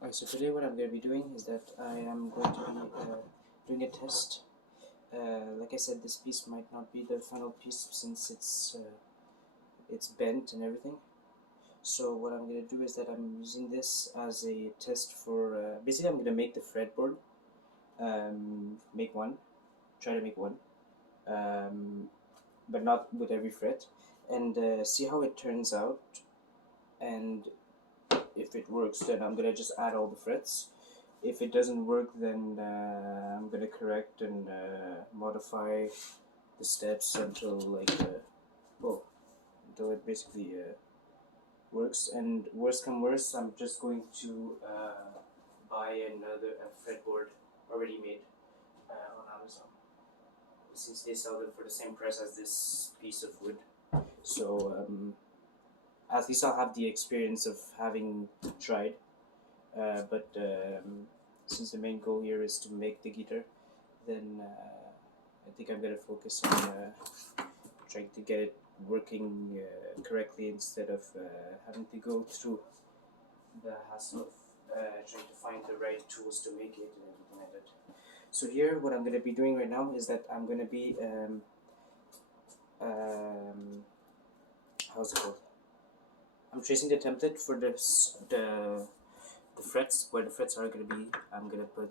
Alright, so today what I'm going to be doing is that I am going to be doing a test. Like I said, this piece might not be the final piece since it's bent and everything. So what I'm going to do is that I'm using this as a test for, basically I'm going to make the fretboard, make one, try to make one, but not with every fret, and see how it turns out, and if it works then I'm going to just add all the frets. If it doesn't work, then I'm gonna correct and modify the steps until until it basically works. And worst come worst, I'm just going to buy another fretboard already made on Amazon, since they sell them for the same price as this piece of wood. So at least I'll have the experience of having tried. But since the main goal here is to make the guitar, then I think I'm gonna focus on trying to get it working correctly instead of having to go through the hassle of trying to find the right tools to make it and everything like that. So here, what I'm gonna be doing right now is that I'm gonna be how's it called? I'm tracing the template for the frets, where the frets are going to be. I'm going to put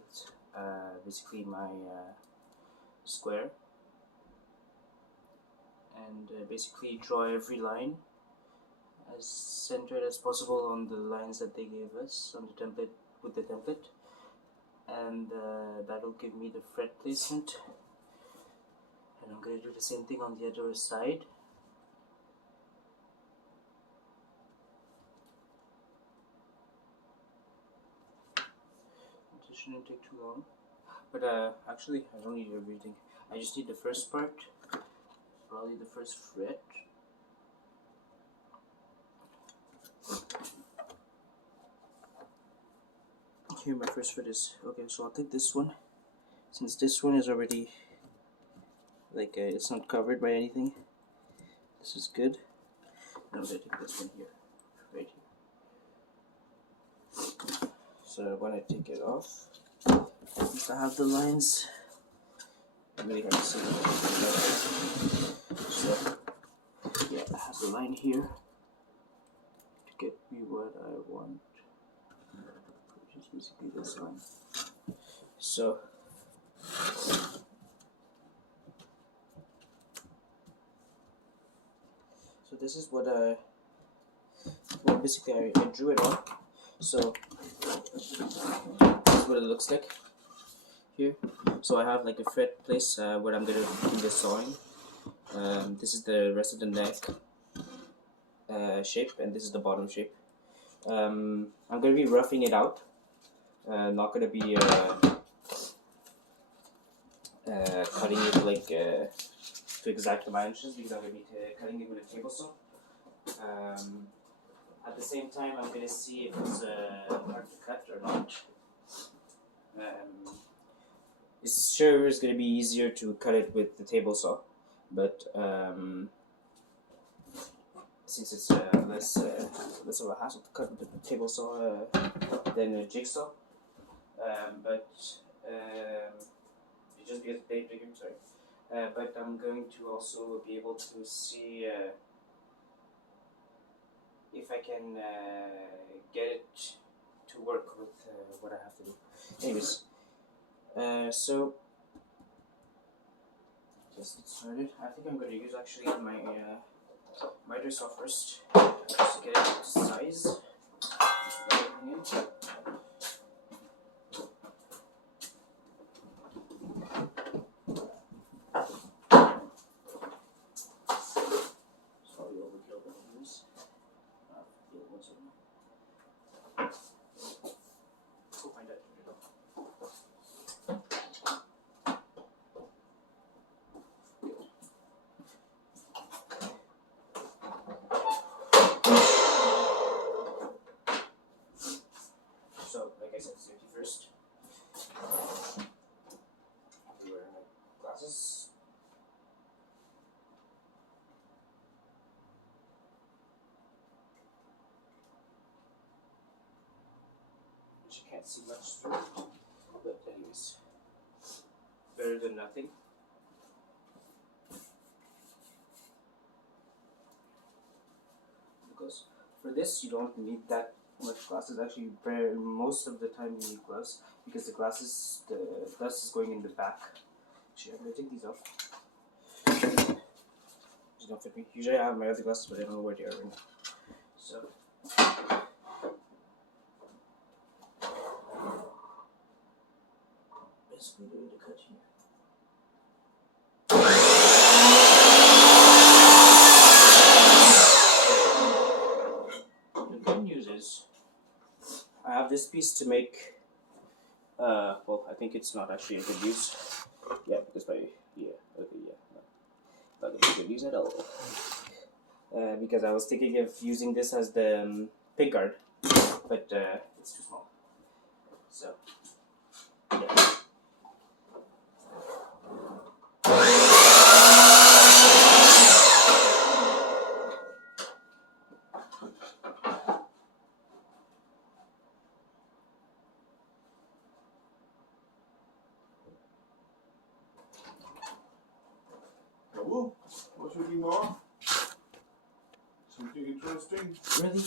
basically my square, and basically draw every line as centered as possible on the lines that they gave us on the template, with the template, and that'll give me the fret placement. And I'm going to do the same thing on the other side. It shouldn't take too long, but actually I don't need everything. I just need the first part, probably the first fret. Here my first fret is okay, so I'll take this one, since this one is already it's not covered by anything. This is good. Now I'm gonna take this one here, right here. So when I take it off, at least I have the lines. Really hard to see. So yeah, I have the line here to get me what I want, which is basically this line. So this is what basically I drew it on. So this is what it looks like here. So I have like a fret place where I'm gonna do the sawing. This is the rest of the neck shape, and this is the bottom shape. I'm gonna be roughing it out. Not gonna be cutting it to exact dimensions, because I'm gonna be cutting it with a table saw. At the same time, I'm gonna see if it's hard to cut or not. It's sure it's gonna be easier to cut it with the table saw, but since it's less of a hassle to cut with the table saw than a jigsaw, but just because it's bigger, sorry. But I'm going to also be able to see if I can get it to work with what I have to do. Anyways, so just get started. I think I'm going to use actually my miter saw first, just to get it to size. So, like I said, safety first. I'm wearing my glasses. which you can't see much through. But anyways, better than nothing. Because for this, you don't need that much glasses. Actually, most of the time you need gloves because the dust is going in the back. Actually, I'm gonna take these off. These don't fit me. Usually I have my other glasses, but I don't know where they are right now. So. Basically doing the cut here. The good news is I have this piece to make well, I think it's not actually a good use. Yeah, because not a good use at all. Because I was thinking of using this as the pick guard, but it's too small. So, yeah. What should we do more? Something interesting? Really?